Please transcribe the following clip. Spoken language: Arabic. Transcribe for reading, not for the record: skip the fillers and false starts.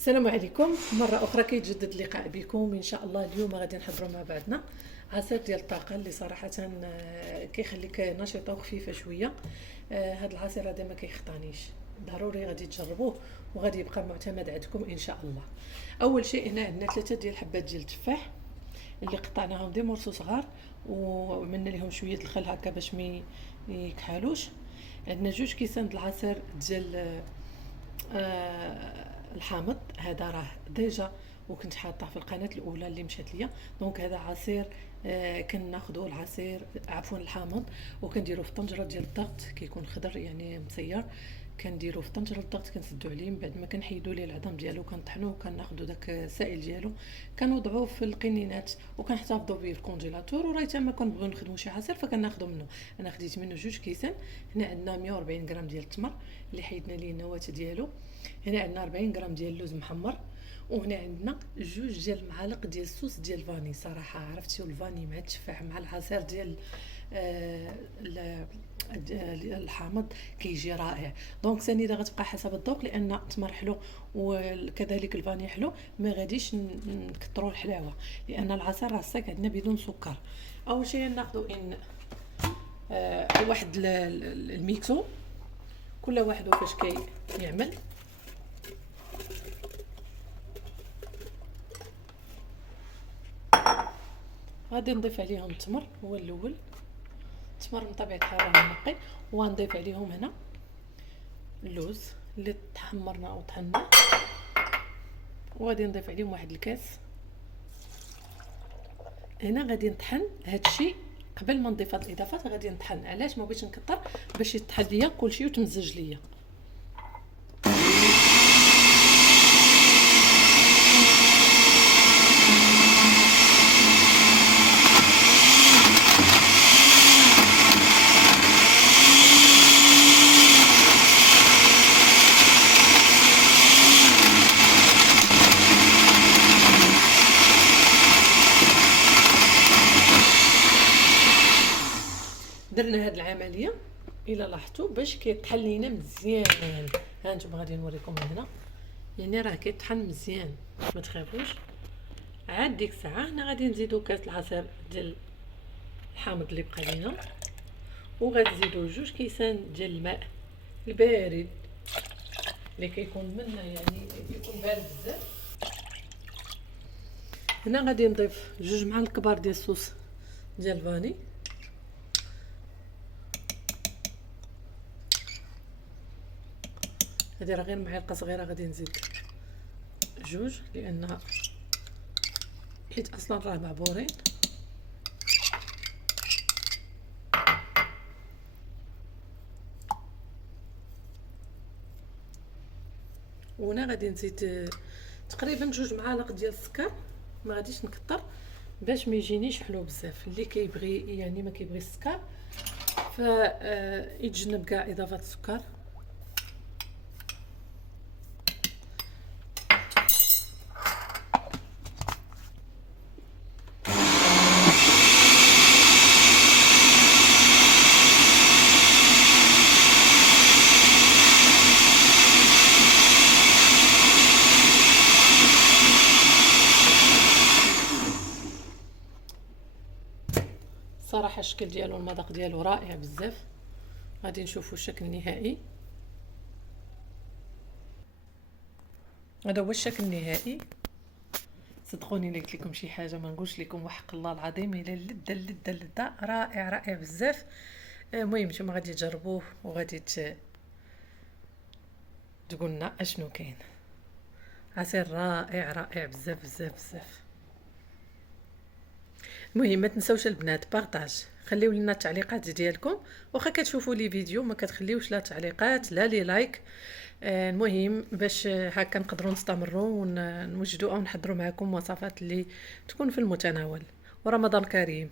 السلام عليكم مرة أخرى كيتجدد اللقاء بكم إن شاء الله. اليوم غادي نحضروا مع بعضنا عصير ديال الطاقة اللي صراحة كيخليك نشيطة وخفيفة شوية. هذا العصير هذا ما كيخطانيش، ضروري غادي تجربوه وغادي يبقى معتمد عندكم إن شاء الله. أول شيء هنا عندنا 3 ديال الحبات ديال التفاح اللي قطعناهم دي مرصو صغار وعملنا لهم شوية الخل هكا باش ما يكحالوش. عندنا 2 كيسان د العصير ديال الحامض، هذا راه ديجا وكنت حاطه في القناه الاولى اللي مشات ليا. دونك هذا عصير كناخذوا العصير عفوا الحامض وكنديروه في طنجره ديال الضغط، كيكون خضر يعني مصير. كنديروه في طنجره الضغط، كنسدو عليه من بعد ما كنحيدوا ليه العظم ديالو، كنطحنوه وكناخذوا داك السائل ديالو كنوضعوه في القنينات وكنحتفظوا به في الكونجيلاتور. وراه ما كنبغيو نخدموا شي عصير فكناخذوا منه. انا خديت منه 2 كيسان. هنا عندنا 140 غرام ديال التمر اللي حيدنا ليه النواه ديالو. هنا عندنا 40 غرام ديال اللوز محمر. وهنا عندنا 2 ديال المعالق ديال الصوص ديال الفاني. صراحه عرفتيو الفاني مع التفاح مع العصير ديال الحامض كيجي رائع. دونك سنيده غتبقى حسب الذوق، لان التمر حلو وكذلك الفاني حلو، ما غاديش نكثروا الحلاوه لان العصير راه صاك عندنا بدون سكر. اول شيء ناخذوا ان واحد الميكسو، كل واحد وفاش كيعمل. غادي نضيف عليهم التمر، هو الاول التمر من طبيعه الحال راه نقي، وغنضيف عليهم هنا اللوز اللي تحمرنا وطحنا، وغادي نضيف عليهم واحد الكاس. هنا غادي نطحن هذا الشيء قبل ما نضيف هاد الاضافات. غادي نطحن، علاش ما بغيتش نكثر باش يطحن ليا كلشي وتمزج ليا. درنا هاد العمليه الى لاحظتوا باش كيطحن لينا مزيان. ها انتم غادي نوريكم هنا، يعني راه كيطحن مزيان، ما تخافوش. عاد ديك الساعه هنا غادي نزيدو كاس العصير ديال الحامض اللي بقى لينا، وغتزيدوا 2 كيسان ديال الماء البارد اللي كيكون منا يعني كيكون بارد بزاف. هنا غادي نضيف 2 معالق كبار ديال الصوص ديال الفاني. هذه راه غير معلقه صغيره، غادي نزيد 2 لانها حيت اصلا راه معبورين. وهنا غادي نزيد تقريبا 2 معالق ديال السكر، ما غاديش نكثر باش ما يجينيش حلو بزاف. اللي كيبغي يعني ما كيبغي السكر يتجنب كاع اضافه السكر. صراحه الشكل ديالو المذاق ديالو رائع بزاف. غادي نشوفوا الشكل النهائي. هذا هو الشكل النهائي. صدقوني الا قلت لكم شي حاجه ما نقولش لكم وحق الله العظيم الا اللذه رائع رائع بزاف. المهم نتوما غادي تجربوه وغادي تقولنا اشنو كاين. عصير رائع رائع بزاف بزاف بزاف. المهم ما تنساوش البنات بارطاج، خليو لنا التعليقات ديالكم. واخا كتشوفوا لي فيديو ما كتخليوش لا تعليقات لا لي لايك. المهم باش هكا نقدروا نستمروا ونوجدوا او نحضروا معكم وصفات اللي تكون في المتناول. ورمضان كريم.